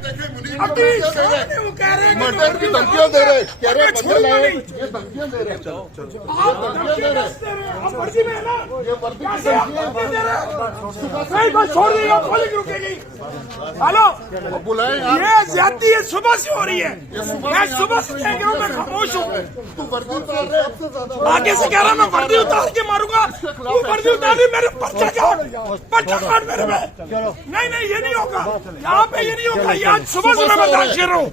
वो कह रहे हैं मर्डर की धमकियां दे रहे, कह रहे ये धमकियां दे रहे, छोड़ दी पुलिस रुकेगी। हेलो बुलाए ये ज्यादती है सुबह से हो रही है, मैं सुबह से देख रहा हूँ, मैं खामोश हूँ। तू वर्दी उतार रहे, आगे से कह रहा मैं वर्दी उतार के मारूंगा, तू वर्दी उतार दी मेरे पर्चा काट मेरे में। नहीं ये नहीं होगा, यहाँ पे ये नहीं होगा। ये आज सुबह से मैं बर्दाश्त कर रहा हूँ,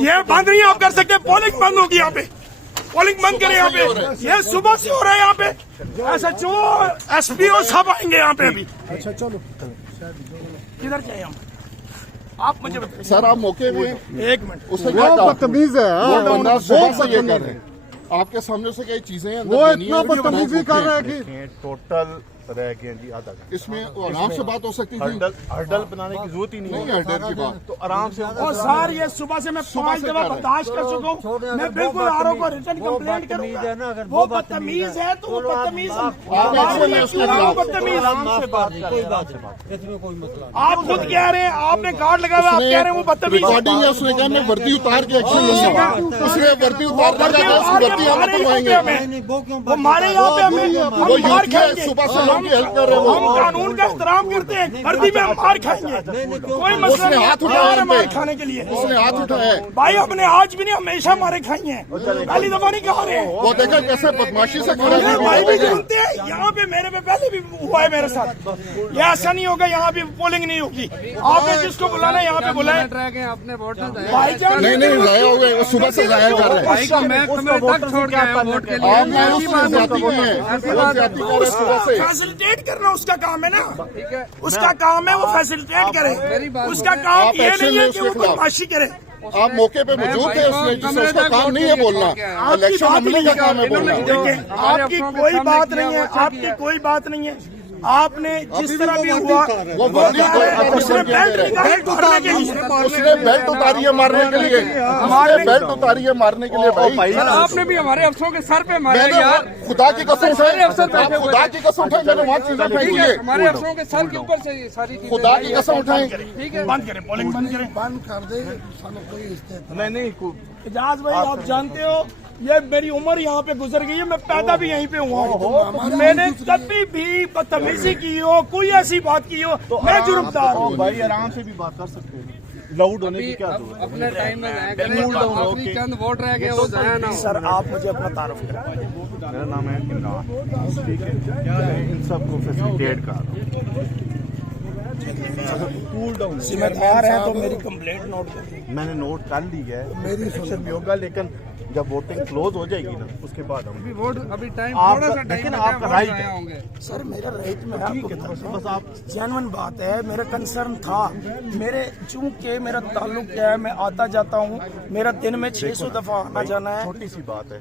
ये बंद नहीं आप कर सकते। पोलिंग बंद होगी यहाँ पे, पोलिंग बंद करें यहाँ पे। ये सुबह से हो रहा है यहाँ पे। SHO SPO सब आएंगे यहाँ पे अभी। अच्छा चलो किधर चाहिए हम? आप मुझे बताइए सर आप मौके पे एक मिनट। उससे क्या कहा? बदतमीज है, वो बंदा सुबह से ये कर रहे हैं, आपके सामने से कई चीजें हैं, वो इतना बदतमीजी कर रहा है कि टोटल रह गए जी आधा घंटा। इसमें आराम से बात हो सकती थी। हर्डल बनाने की जरूरत ही नहीं है। हर्डल की बात तो आराम से और सर ये सुबह से मैं 5 दफा बर्दाश्त कर चुका हूँ। मैं बिल्कुल आरोप को रिटर्न कंप्लेंट करूंगा। वो बदतमीज है तो वो बदतमीज आप खुद कह रहे हैं, आपने कार्ड लगा हुआ, आप कह रहे हैं वो बदतमीज। रिकॉर्डिंग है, उसने कहा मैं वर्दी उतार के एक्शन लूंगा, इसलिए वर्दी उतारने का वर्दी हम करवाएंगे। वो हमारे यहाँ पे हमें वो यूथ है, सुबह से लोगों की हेल्प कर रहे हैं। हम कानून का एहतराम करते हैं, वर्दी में हम मार खाएंगे, कोई मसला उसने नहीं। हाथ उठाया मार खाने के लिए उसने हाथ उठाया है। भाई हमने आज भी नहीं, हमेशा मारे खाई हैं, पहली दफा नहीं खा रहे हैं। वो देखा कैसे बदमाशी से खड़े मेरे भाई भी जानते हैं, यहाँ पे मेरे पे पहले भी हुआ है मेरे साथ। ये ऐसा नहीं होगा यहाँ पे पोलिंग नहीं होगी। आपने जिसको बुलाना यहाँ पे बुलाए आपने वोट भाईजान। नहीं जाया हो गए, सुबह से जाया कर रहे हैं। फैसिलिटेट करना उसका काम है ना, उसका काम है, वो फैसिलिटेट करे। उसका काम ये नहीं है कि वो बदमाशी करे। आप मौके पे मौजूद थे, उसने जिससे उसका काम नहीं है बोलना, इलेक्शन हमले का काम है बोलना। देखिए आपकी कोई बात नहीं है, आपकी कोई बात नहीं है। आपने जिस तरह भी हुआ वो वर्दी उसने बेल्ट निकाली मारने के लिए, उसने बेल्ट उतारी है मारने के लिए, उसने बेल्ट उतारी है मारने के लिए। भाई आपने भी हमारे अफसरों के सर पे मारा मैंने यार। खुदा की कसम उठाई, खुदा की कसम उठाई, मैंने वहाँ चीजें फेंकी है। हमारे अफसरों के सर के ऊपर से ये सारी चीजें। खुदा की कसम उठाई। बंद करें, पोलिंग बंद करें, बंद कर दे। नहीं इजाज भाई आप जानते हो ये मेरी उम्र यहाँ पे गुजर गई है, मैं पैदा भी यहीं पे हुआ हूँ। मैंने कभी भी बदतमीजी की हो, कोई ऐसी बात की हो, मैं जुर्मदार हूँ। भाई आराम से भी बात कर सकते हैं, लाउड होने की क्या जरूरत है? अपने टाइम में जाया करें, आखिरी चंद वोट रह गए वो जाया ना हो। सर आप मुझे अपना तारुफ कराएं। मेरा नाम है इमरान, ठीक है, मैं इन सब को फैसिलिटेट कर रहा हूँ। जिम्मेदार है तो मेरी कंप्लेंट नोट कर। मैंने नोट कर ली है, मेरी एक्शन भी होगा, लेकिन जब वोटिंग क्लोज हो जाएगी ना उसके बाद हम वोट अभी टाइम आप थोड़ा सा टाइम लेकिन आपका राइट है होंगे। सर मेरा राइट में आपको बस आप जेन्युइन बात है, मेरा कंसर्न था। मेरे चूंकि मेरा ताल्लुक क्या है, मैं आता जाता हूँ, मेरा दिन में 600 दफा आना जाना है। छोटी सी बात है,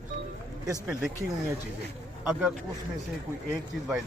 इस पे लिखी हुई है चीजें, अगर उसमें से कोई एक चीज वाइल